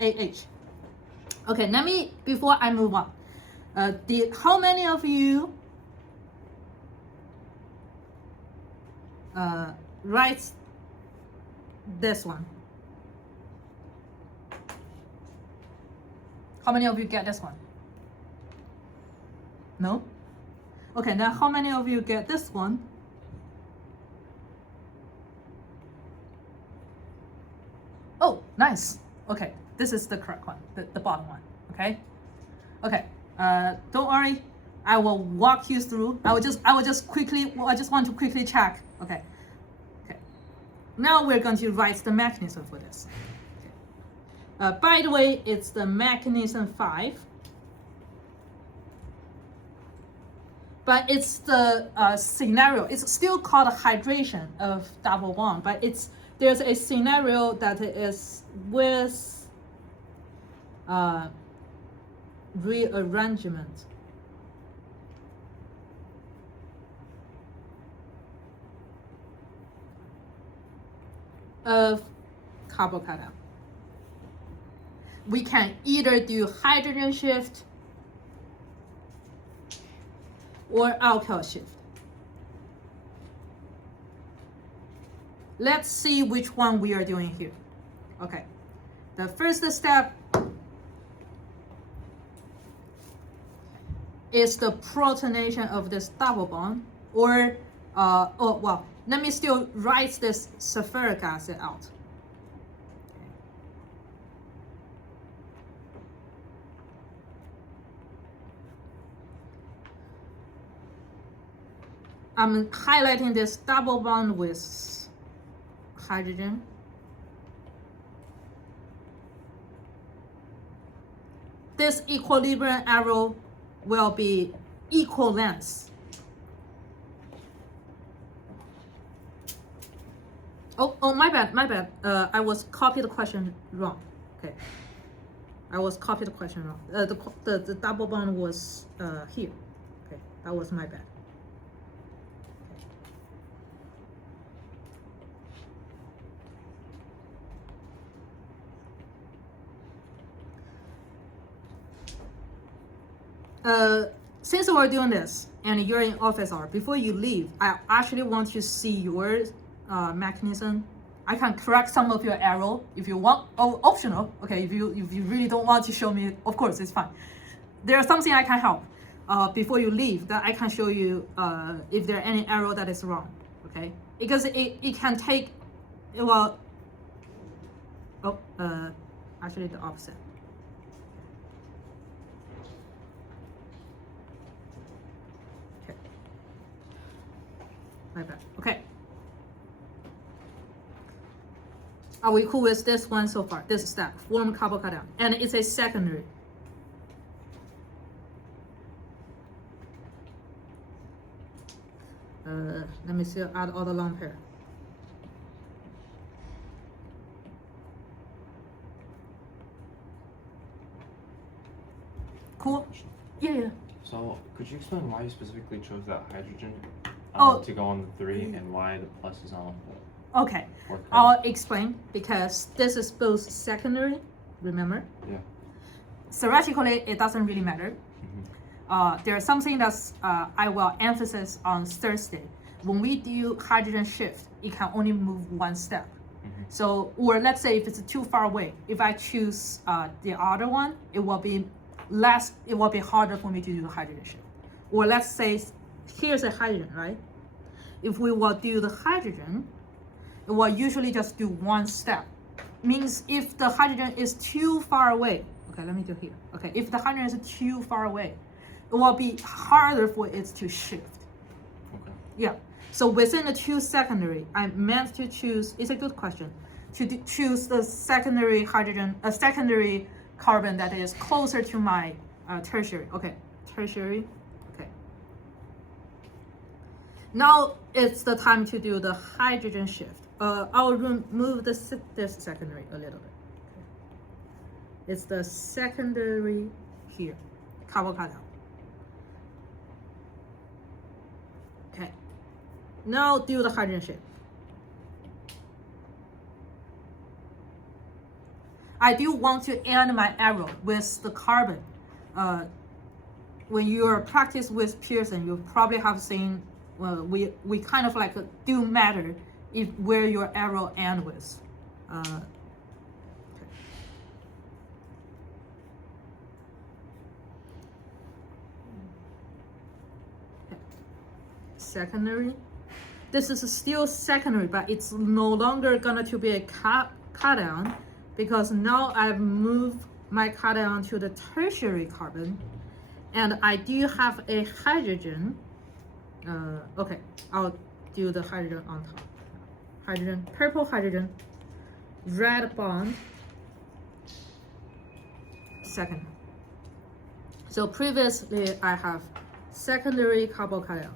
AH. Okay, let me, before I move on, how many of you write this one? How many of you get this one? No? Okay, now how many of you get this one? Oh, nice. Okay, this is the correct one, the bottom one, okay? Okay, don't worry, I will walk you through. I just want to quickly check, okay? Okay, now we're going to write the mechanism for this. Okay. By the way, it's the mechanism 5. But it's the scenario. It's still called hydration of double bond, but there's a scenario that is with rearrangement of carbocation. We can either do hydrogen shift or alkyl shift. Let's see which one we are doing here. Okay, the first step is the protonation of this double bond, or let me still write this sulfuric acid out. I'm highlighting this double bond with hydrogen. This equilibrium arrow will be equal length. Oh, my bad. I was copied the question wrong. Okay, I was copied the question wrong. The double bond was here. Okay, that was my bad. Since we're doing this and you're in office hour, before you leave, I actually want to see your mechanism. I can correct some of your error if you want. Oh, optional. Okay, if you really don't want to show me, of course it's fine. There's something I can help before you leave, that I can show you if there are any error that is wrong. Okay, because it can take, well, actually the opposite. My bad. Okay. Are we cool with this one so far? This step, form carbocation, and it's a secondary. Let me still add all the lone pair. Cool. Yeah. So, could you explain why you specifically chose that hydrogen to go on the 3 and why the plus is on the Okay, 4th? I'll explain, because this is both secondary, remember? Yeah. Theoretically, it doesn't really matter. There's something that's I will emphasize on Thursday. When we do hydrogen shift, it can only move one step. So, or let's say if it's too far away, if I choose the other one, it will be harder for me to do the hydrogen shift. Or let's say here's a hydrogen, right? If we will do the hydrogen, it will usually just do one step. Means if the hydrogen is too far away, okay, let me do here. Okay, if the hydrogen is too far away, it will be harder for it to shift. Okay. Yeah. So within the two secondary, I meant to choose, it's a good question, to choose the secondary hydrogen, a secondary carbon that is closer to my tertiary. Okay, tertiary. Okay. Now it's the time to do the hydrogen shift. I'll remove this secondary a little bit. Okay. It's the secondary here, carbocation. Okay. Now do the hydrogen shift. I do want to end my arrow with the carbon. When you are practice with Pearson, you probably have seen we kind of like do matter if where your arrow end with. Okay. Secondary. This is still secondary, but it's no longer going to be a cut down because now I've moved my cut down to the tertiary carbon, and I do have a hydrogen. Okay, I'll do the hydrogen on top. Hydrogen, purple hydrogen, red bond, second. So previously I have secondary carbocation.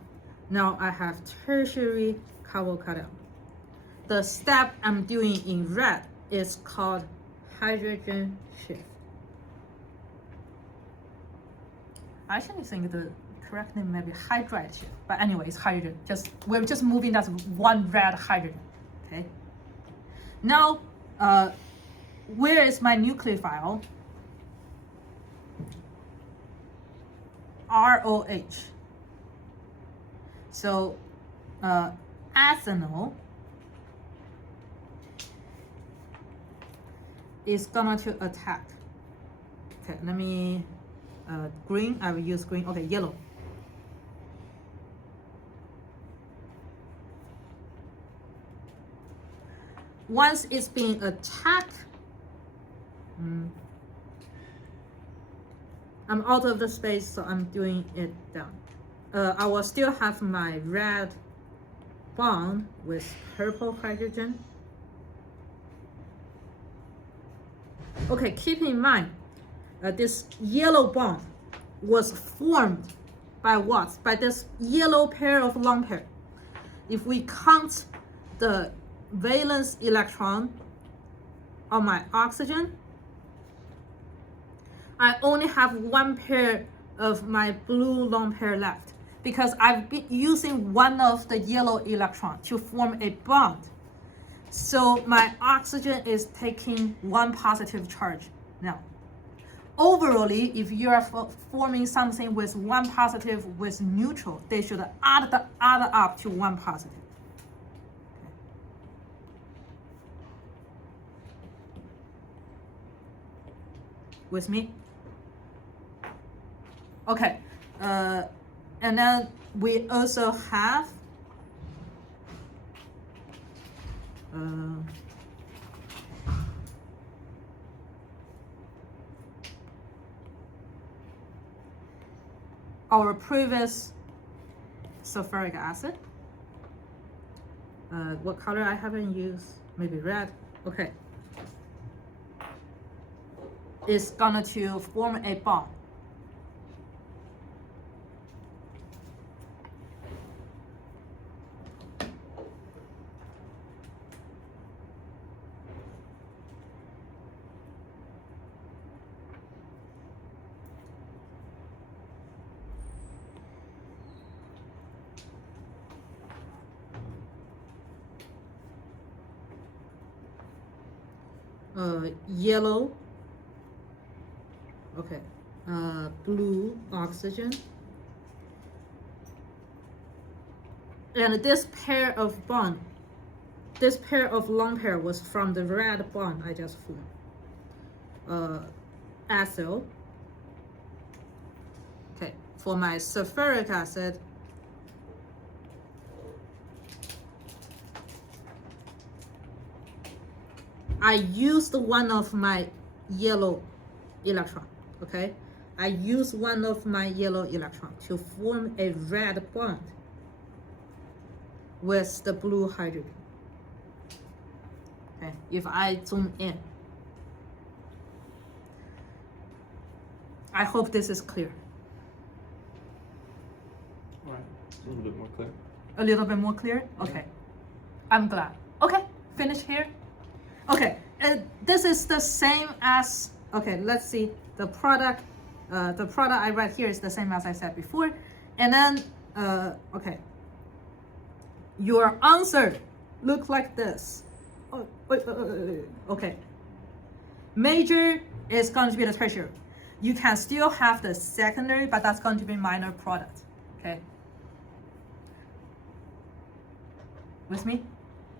Now I have tertiary carbocation. The step I'm doing in red is called hydrogen shift. I actually think the correct name may be hydride shift, but anyway, it's hydrogen. We're just moving that one red hydrogen. Okay. Now, where is my nucleophile? ROH. So, ethanol is gonna to attack. Okay, let me green. I will use green. Okay, yellow. Once it's being attacked, I'm out of the space, so I'm doing it down. I will still have my red bond with purple hydrogen. Okay, keep in mind, this yellow bond was formed by what? By this yellow pair of lone pair. If we count the valence electron on my oxygen, I only have one pair of my blue lone pair left because I've been using one of the yellow electron to form a bond. So my oxygen is taking one positive charge now. Overall, if you are forming something with one positive with neutral, they should add up to one positive. With me? Okay, and then we also have our previous sulfuric acid. What color I haven't used? Maybe red. Okay. It's gonna to form a bond. Yellow. Okay, blue oxygen, and this pair of bond, this pair of lone pair was from the red bond I just formed. Ethyl. Okay, for my sulfuric acid, I used one of my yellow electron. Okay, I use one of my yellow electron to form a red bond with the blue hydrogen. Okay, if I zoom in, I hope this is clear. All right, a little bit more clear. A little bit more clear? Okay, I'm glad. Okay, finish here. Okay, this is the same as, okay, let's see. The product I write here is the same as I said before. And then, okay, your answer look like this. Okay. Major is going to be the tertiary. You can still have the secondary, but that's going to be minor product. Okay. With me?